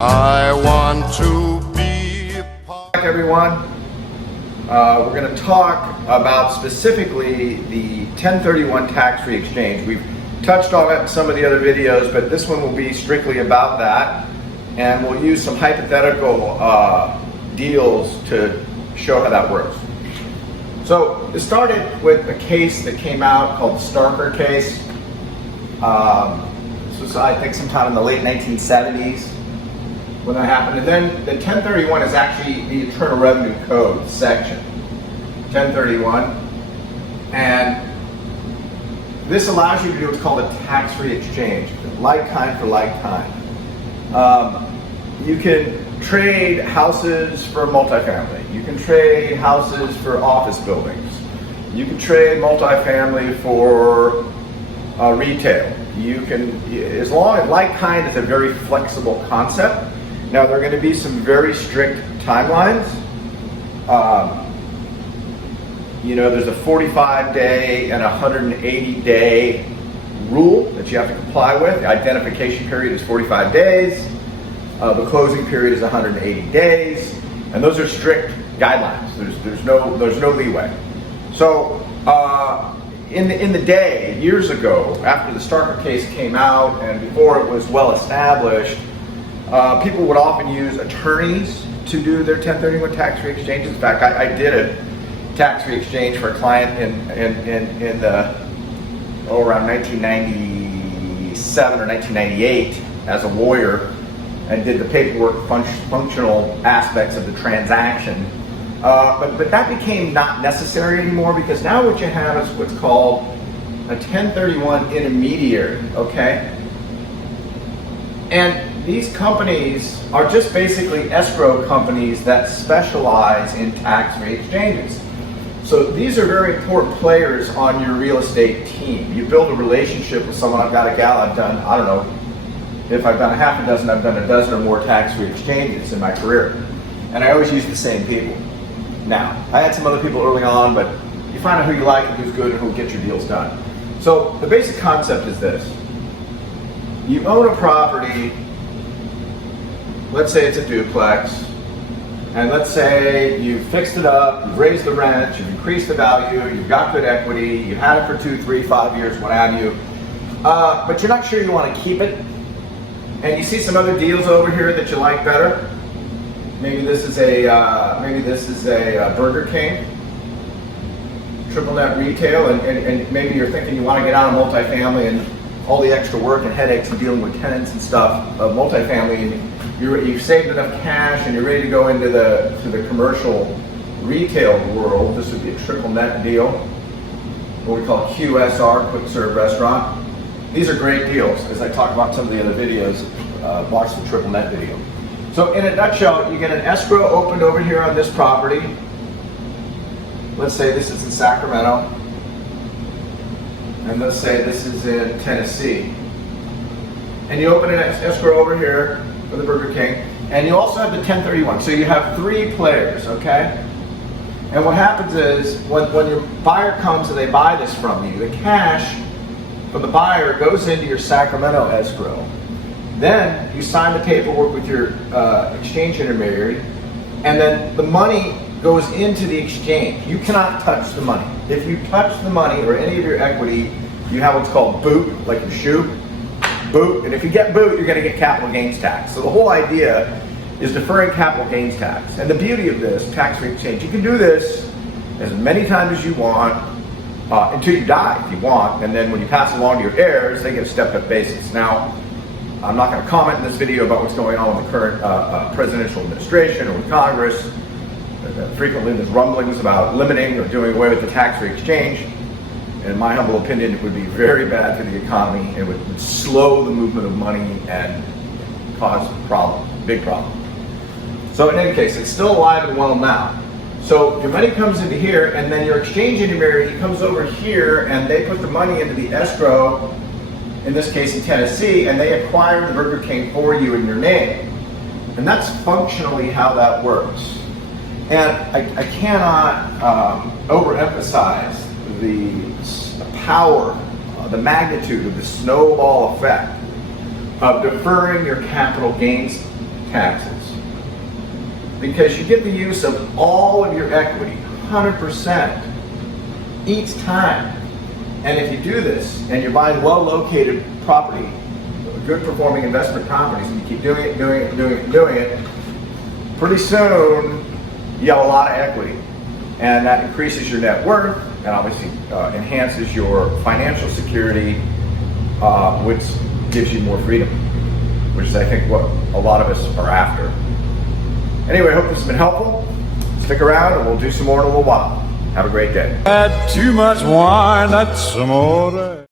I want to be part. Back, everyone. We're going to talk about specifically the 1031 tax-free exchange. We've touched on it in some of the other videos, but this one will be strictly about that, and we'll use some hypothetical deals to show how that works. So it started with a case that came out called the Starker case. This was, I think, sometime in the late 1970s. When that happened. And then the 1031 is actually the Internal Revenue Code section 1031, and this allows you to do what's called a tax-free exchange, like kind for like kind. You can trade houses for multifamily. You can trade houses for office buildings. You can trade multifamily for retail. You can, as long as like kind is a very flexible concept. Now, there are going to be some very strict timelines. There's a 45-day and a 180-day rule that you have to comply with. The identification period is 45 days. The closing period is 180 days, and those are strict guidelines. There's no leeway. So, in the day, years ago, after the Starker case came out and before it was well established, people would often use attorneys to do their 1031 tax-free exchanges. In fact, I did a tax-free exchange for a client in around 1997 or 1998 as a lawyer, and did the paperwork, functional aspects of the transaction. But that became not necessary anymore, because now what you have is what's called a 1031 intermediary, okay? And these companies are just basically escrow companies that specialize in tax-free exchanges. So these are very important players on your real estate team. You build a relationship with someone. I've got a gal I've done, I don't know, if I've done a half a dozen, I've done a dozen or more tax-free exchanges in my career. And I always use the same people. Now, I had some other people early on, but you find out who you like and who's good and who'll get your deals done. So the basic concept is this. You own a property. Let's say it's a duplex, and let's say you've fixed it up, you've raised the rent, you've increased the value, you've got good equity, you've had it for 2, 3, 5 years, what have you, but you're not sure you want to keep it, and you see some other deals over here that you like better. Maybe this is a Burger King, triple net retail, and maybe you're thinking you want to get out of multifamily and all the extra work and headaches and dealing with tenants and stuff of multifamily, and you've saved enough cash and you're ready to go into the commercial retail world. This would be a triple net deal, what we call QSR, quick serve restaurant. These are great deals, as I talk about in some of the other videos. Watch the triple net video. So in a nutshell, you get an escrow opened over here on this property. Let's say this is in Sacramento, and let's say this is in Tennessee. And you open an escrow over here for the Burger King, and you also have the 1031. So you have 3 players, okay? And what happens is, when your buyer comes and they buy this from you, the cash from the buyer goes into your Sacramento escrow. Then you sign the paperwork with your exchange intermediary, and then the money goes into the exchange. You cannot touch the money. If you touch the money or any of your equity, you have what's called boot, like your shoe. Boot, and if you get boot, you're going to get capital gains tax. So the whole idea is deferring capital gains tax. And the beauty of this tax-free exchange, you can do this as many times as you want until you die if you want, and then when you pass along to your heirs, they get a stepped-up basis. Now, I'm not going to comment in this video about what's going on with the current presidential administration or with Congress. Frequently there's rumblings about limiting or doing away with the tax-free exchange. In my humble opinion, it would be very bad for the economy. It would slow the movement of money and cause problems, big problems. So in any case, it's still alive and well now. So your money comes into here, and then your exchange intermediary comes over here, and they put the money into the escrow, in this case in Tennessee, and they acquire the Burger King for you in your name. And that's functionally how that works. And I cannot overemphasize the power, the magnitude of the snowball effect of deferring your capital gains taxes, because you get the use of all of your equity, 100%, each time. And if you do this, and you're buying well-located property, good performing investment properties, and you keep doing it, pretty soon you have a lot of equity. And that increases your net worth, and obviously enhances your financial security, which gives you more freedom, which is, I think, what a lot of us are after. Anyway, I hope this has been helpful. Stick around and we'll do some more in a little while. Have a great day. Had too much wine, that's amore.